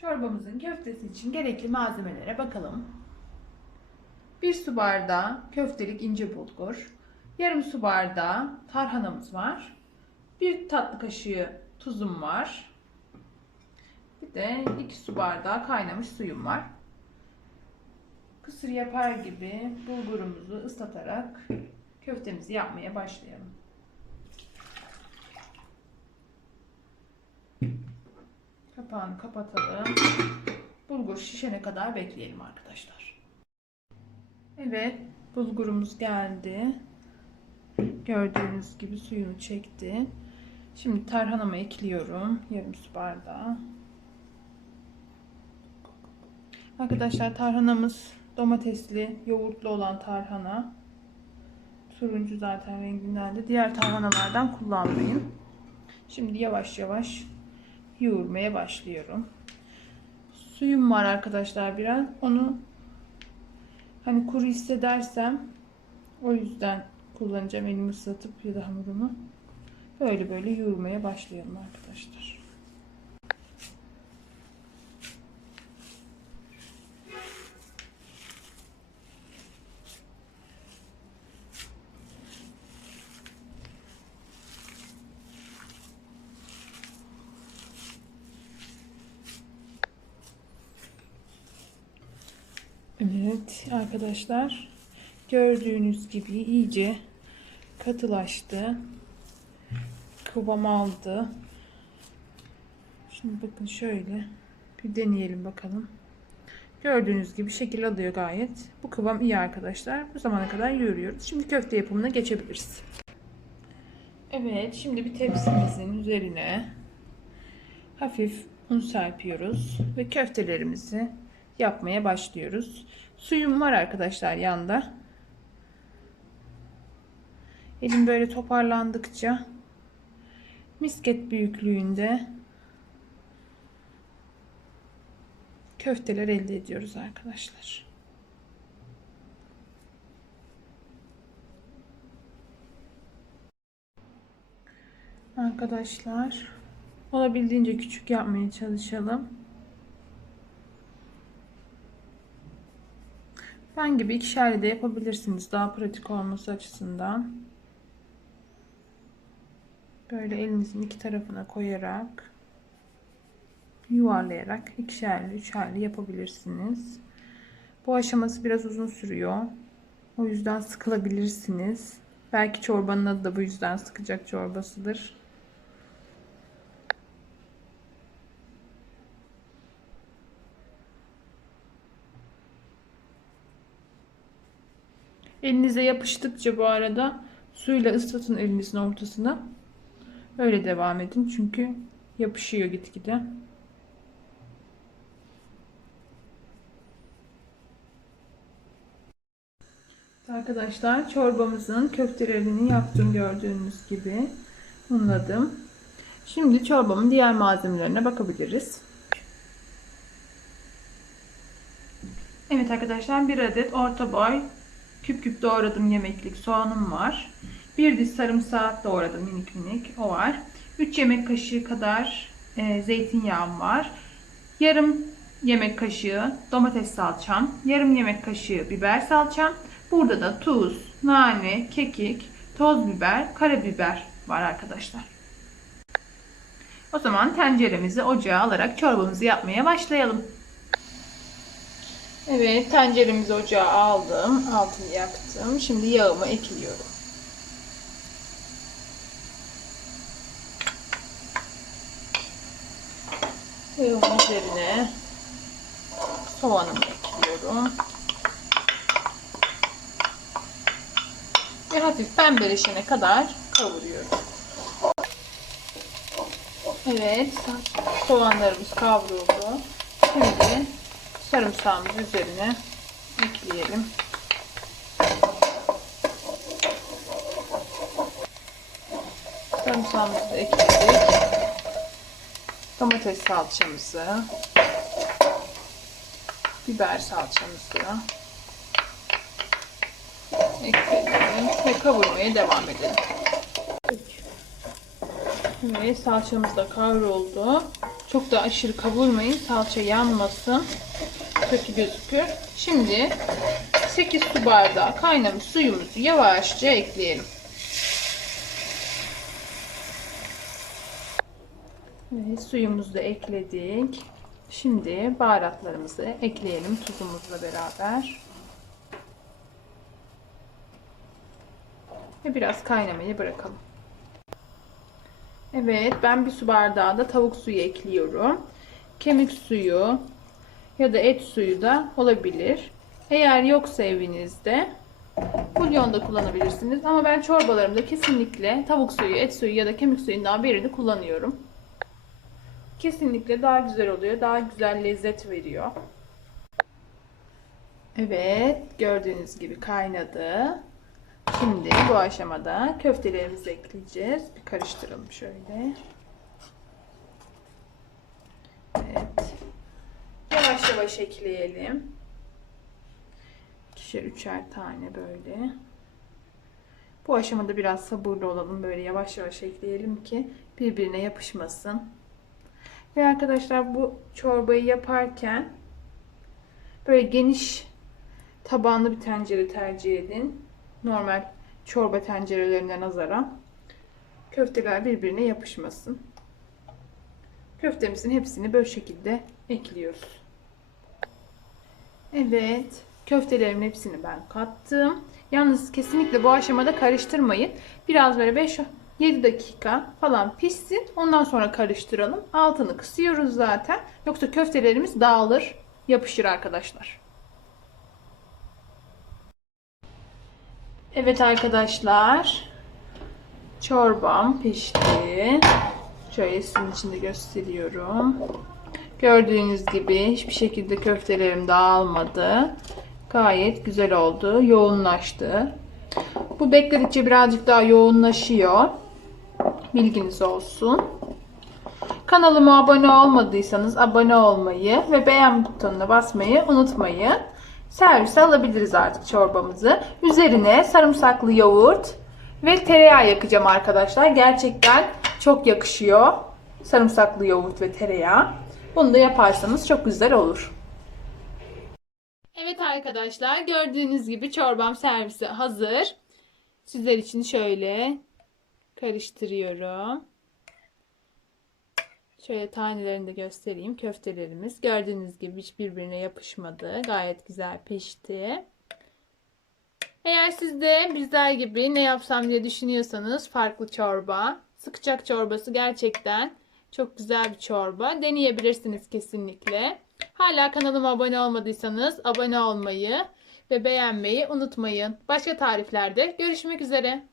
Çorbamızın köftesi için gerekli malzemelere bakalım. 1 su bardağı köftelik ince bulgur, yarım su bardağı tarhanamız var. 1 tatlı kaşığı tuzum var. Bir de 2 su bardağı kaynamış suyum var. Kısır yapar gibi bulgurumuzu ıslatarak köftemizi yapmaya başlayalım. Kapağını kapatalım. Bulgur şişene kadar bekleyelim arkadaşlar. Evet, bulgurumuz geldi. Gördüğünüz gibi suyunu çekti. Şimdi tarhanamı ekliyorum. Yarım su bardağı. Arkadaşlar tarhanamız domatesli, yoğurtlu olan tarhana. Turuncu zaten renginden de. Diğer tarhanalardan kullanmayın. Şimdi yavaş yavaş yoğurmaya başlıyorum. Suyum var arkadaşlar biraz. Onu hani kuru hissedersem o yüzden kullanacağım elimi ıslatıp ya da hamurumu. Böyle böyle yoğurmaya başlayalım arkadaşlar. Evet arkadaşlar gördüğünüz gibi iyice katılaştı. Kıvam aldı. Şimdi bakın şöyle bir deneyelim bakalım. Gördüğünüz gibi şekil alıyor gayet. Bu kıvam iyi arkadaşlar. Bu zamana kadar yoğuruyoruz. Şimdi köfte yapımına geçebiliriz. Evet şimdi bir tepsimizin üzerine hafif un serpiyoruz ve köftelerimizi yapmaya başlıyoruz. Suyum var arkadaşlar yanda. Elim böyle toparlandıkça misket büyüklüğünde köfteler elde ediyoruz arkadaşlar. Arkadaşlar olabildiğince küçük yapmaya çalışalım. Ben gibi ikişerli de yapabilirsiniz daha pratik olması açısından. Böyle elinizin iki tarafına koyarak yuvarlayarak ikişerli, üçerli yapabilirsiniz. Bu aşaması biraz uzun sürüyor. O yüzden sıkılabilirsiniz. Belki çorbanın adı da bu yüzden sıkacak çorbasıdır. Elinize yapıştıkça bu arada suyla ıslatın elinizin ortasına. Öyle devam edin çünkü yapışıyor gitgide. Arkadaşlar çorbamızın köftelerini yaptım gördüğünüz gibi. Unladım. Şimdi çorbamın diğer malzemelerine bakabiliriz. Evet arkadaşlar bir adet orta boy küp küp doğradım yemeklik soğanım var. Bir diş sarımsak doğradım minik minik o var. 3 yemek kaşığı kadar e, zeytinyağım var. Yarım yemek kaşığı domates salçam, yarım yemek kaşığı biber salçam. Burada da tuz, nane, kekik, toz biber, karabiber var arkadaşlar. O zaman tenceremizi ocağa alarak çorbamızı yapmaya başlayalım. Evet tenceremizi ocağa aldım. Altını yaktım. Şimdi yağımı ekliyorum. Yağımın üzerine soğanımı ekliyorum. Ve hafif pembeleşene kadar kavuruyorum. Evet soğanlarımız kavruldu. Şimdi sarımsağımızı üzerine ekleyelim. Sarımsağımızı ekledik. Domates salçamızı, biber salçamızı ekleyelim ve kavurmaya devam edelim. Ve salçamız da kavruldu. Çok da aşırı kavurmayın. Salça yanmasın. Kötü gözükür. Şimdi 8 su bardağı kaynamış suyumuzu yavaşça ekleyelim. Evet, suyumuzu da ekledik. Şimdi baharatlarımızı ekleyelim tuzumuzla beraber. Ve biraz kaynamayı bırakalım. Evet, ben bir su bardağı da tavuk suyu ekliyorum. Kemik suyu ya da et suyu da olabilir. Eğer yoksa evinizde bulyon da kullanabilirsiniz. Ama ben çorbalarımda kesinlikle tavuk suyu, et suyu ya da kemik suyundan birini kullanıyorum. Kesinlikle daha güzel oluyor. Daha güzel lezzet veriyor. Evet, gördüğünüz gibi kaynadı. Şimdi bu aşamada köftelerimizi ekleyeceğiz. Bir karıştıralım şöyle. Evet. Yavaş ekleyelim. İkişer üçer tane böyle. Bu aşamada biraz sabırlı olalım. Böyle yavaş yavaş ekleyelim ki birbirine yapışmasın. Ve arkadaşlar bu çorbayı yaparken böyle geniş tabanlı bir tencere tercih edin. Normal çorba tencerelerine nazaran köfteler birbirine yapışmasın. Köftemizin hepsini böyle şekilde ekliyoruz. Evet, köftelerimin hepsini ben kattım. Yalnız kesinlikle bu aşamada karıştırmayın. Biraz böyle 5 7 dakika falan pişsin. Ondan sonra karıştıralım. Altını kısıyoruz zaten. Yoksa köftelerimiz dağılır, yapışır arkadaşlar. Evet arkadaşlar. Çorbam pişti. Şöyle sizin için de gösteriyorum. Gördüğünüz gibi hiçbir şekilde köftelerim dağılmadı. Gayet güzel oldu. Yoğunlaştı. Bu bekledikçe birazcık daha yoğunlaşıyor. Bilginiz olsun. Kanalıma abone olmadıysanız abone olmayı ve beğen butonuna basmayı unutmayın. Servise alabiliriz artık çorbamızı. Üzerine sarımsaklı yoğurt ve tereyağı yakacağım arkadaşlar. Gerçekten çok yakışıyor. Sarımsaklı yoğurt ve tereyağı. Bunu da yaparsanız çok güzel olur. Evet arkadaşlar gördüğünüz gibi çorbam servise hazır. Sizler için şöyle karıştırıyorum. Şöyle tanelerini de göstereyim. Köftelerimiz gördüğünüz gibi hiç birbirine yapışmadı. Gayet güzel pişti. Eğer siz de bizler gibi ne yapsam diye düşünüyorsanız farklı çorba. Sıkacak çorbası gerçekten çok güzel bir çorba. Deneyebilirsiniz kesinlikle. Hala kanalıma abone olmadıysanız abone olmayı ve beğenmeyi unutmayın. Başka tariflerde görüşmek üzere.